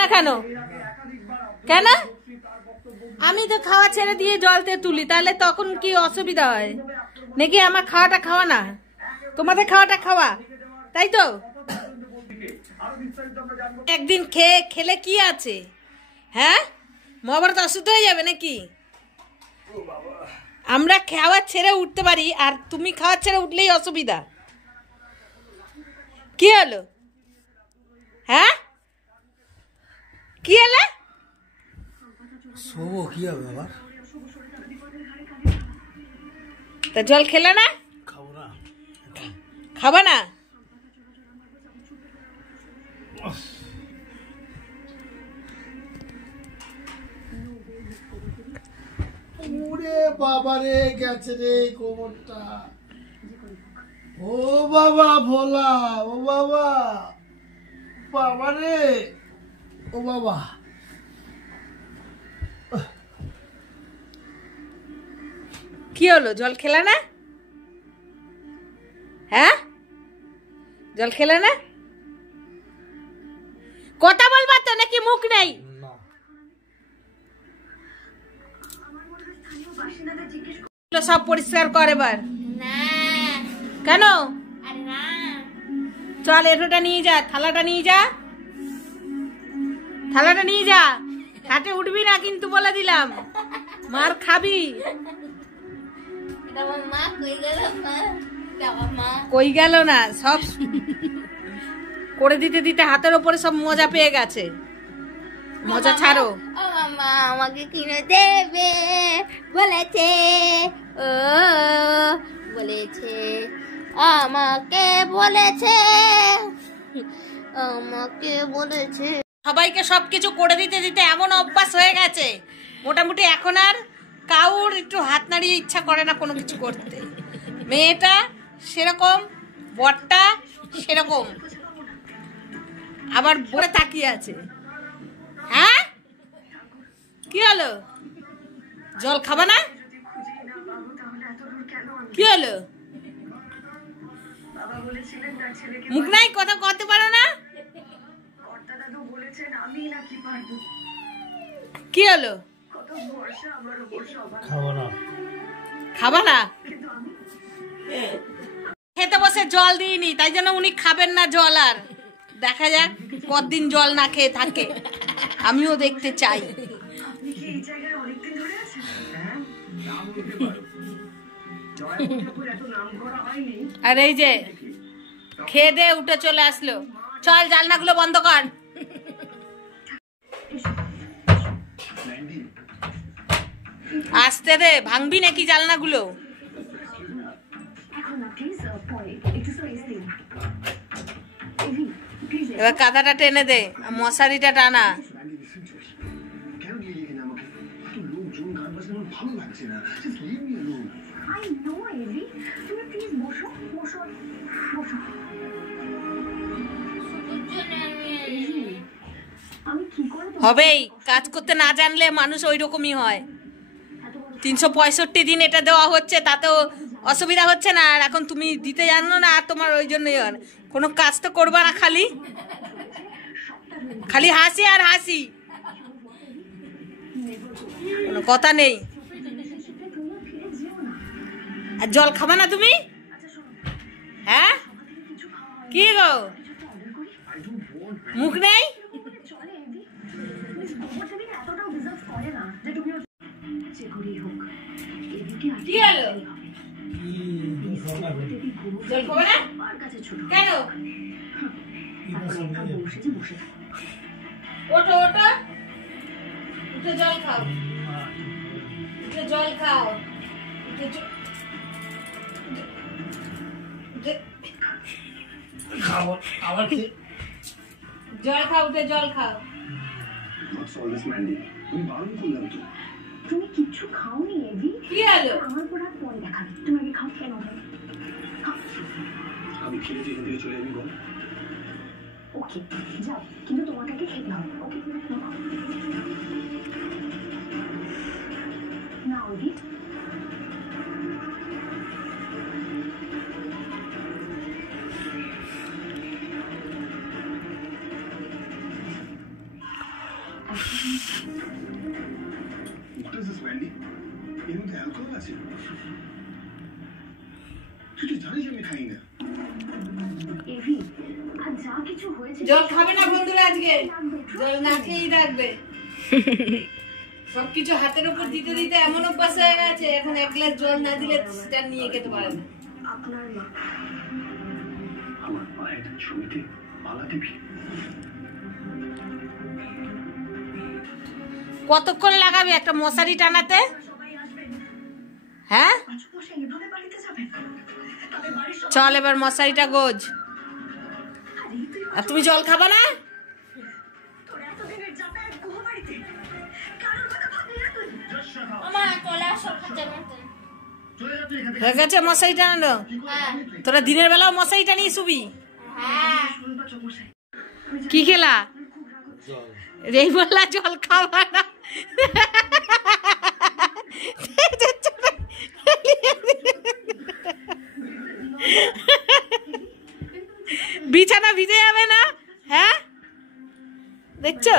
না কেন কেন আমি তো খাওয়া ছেড়ে দিয়ে জলতে তুলি, তাহলে তখন কি অসুবিধা হয় নাকি? আমার খাওয়াটা খাওয়া না, তোমাদের খাওয়াটা খাওয়া, তাই তো? একদিন খেলে কি আছে? হ্যাঁ, মহাভারত অসুস্থ হয়ে যাবে নাকি? আমরা খাওয়ার ছেড়ে উঠতে পারি, আর তুমি খাওয়ার ছেড়ে উঠলেই অসুবিধা। কি হলো? হ্যাঁ, কি হলো? কি হবে আবার? তা জল খেলে না? খাবো না। খাবা না? ওরে বাবা রে, গেছে রে কোমরটা। ও বাবা ভোলা, ও বাবা, বাবা রে, ও বাবা। কি হলো? জল খেলে না? হ্যাঁ, জল খেলে না? কথা বলবা তো নাকি মুখ নেই? সব পরিষ্কার করে এবার। কেন? চল এটোটা নিয়ে যা, থালাটা নিয়ে যা, থালাটা নিয়ে যা। হাটে উঠবি না কিন্তু, বলে দিলাম, মার খাবি। কই গেল না, সব করে দিতে দিতে হাতের ওপরে সব মজা পেয়ে গেছে। মজা ছাড়ো। ও মামা আমাকে কিনে দেবে বলেছে, ও বলেছে, আমাকে বলেছে, আমাকে বলেছে। সবাইকে সবকিছু করে দিতে দিতে এমন অভ্যাস হয়ে গেছে, মোটামুটি এখন আর কাউর একটু হাত নাড়িয়ে ইচ্ছা করে না কোনো কিছু করতে। মেয়েটা সেরকম, বরটা সেরকম, আবার বলে তাকিয়ে আছে। হ্যাঁ, কি হলো? জল খাবা না? কি হলো? মুখ নাই, কথা করতে পারো না? কি হলো? খাবো না। খাবা না? খেতে বসে জল দিইনি, তাই জন্য উনি খাবেন না জল। আর দেখা যাক কতদিন জল না খেয়ে থাকে, আমিও দেখতে চাই। আর এই যে খেয়ে দে উঠে চলে আসলো। চল জানলাগুলো বন্ধ কর। আসতে দে, ভাঙবি নাকি জানলাগুলো? এবার কাঁথাটা টেনে দে, মশারিটা টানা। হবেই, কাজ করতে না জানলে মানুষ ওই রকমই হয়। 365 দিন এটা দেওয়া হচ্ছে, তাতেও অসুবিধা হচ্ছে না। আর এখন তুমি দিতে জানো না, আর তোমার ওই জন্যই কোনো কাজ তো করবা না, খালি খালি হাসি আর হাসি, কোনো কথা নেই। আর জল খাবা না তুমি? হ্যাঁ, কি গো, মুখ নেই? কি হলো? জল খাবো না কেন? ওঠো ওঠো, উঠে জল খাও, উঠে জল খাও, খাবো আবার কি? জল খাও, উঠে জল খাও। তুমি কিচ্ছু খাওনি এভি? কি হলো? আমার পর আর পরে দেখাবে, তুমি আগে খাও। কেন? আমি খেলে যেখান থেকে চলে যাবি বল। ওকে যাও, কিন্তু তোমাকে আগে খেতে হবে। ওকে না AV, What is this, Mandy? এর মধ্যে অ্যালকোহল আছে? তুই তো জানিস আমি খাই না। এভি আর যা কিছু হয়েছে জল খাবে না বন্ধুরা আজকে, জল না খেয়েই রাখবে। সবকিছু হাতের উপর দিতে দিতে এমন অভ্যাস হয়ে গেছে, এখন এক গ্লাস জল না দিলে সেটা নিয়ে খেতে পারে না। আপনার মা আমার মায়ের ছবিতে মালা দিবি? কতক্ষণ লাগাবে একটা মশারি টানাতে? হ্যাঁ মশাই এভাবে বাড়িতে যাবেন? তবে বাড়ির সব চল এবার মশারিটা গোজ। আরে তুই আর তুমি জল খাবা না? তোর এতদিনের যাতায়াত গুহবাড়িতে কারোর কথা ভাবলি না তুই? আমার চলে আসো খাঁচার মধ্যে। হয়ে গেছে মশারি টানানো? হ্যাঁ তোরা দিনের বেলাও মশারি টানিয়ে শুবি? হ্যাঁ শুনবা মশাই কি খেলা? জল এই বললা জল খাবা না। বিছানা ভিজে যাবে না? হ্যাঁ দেখছো?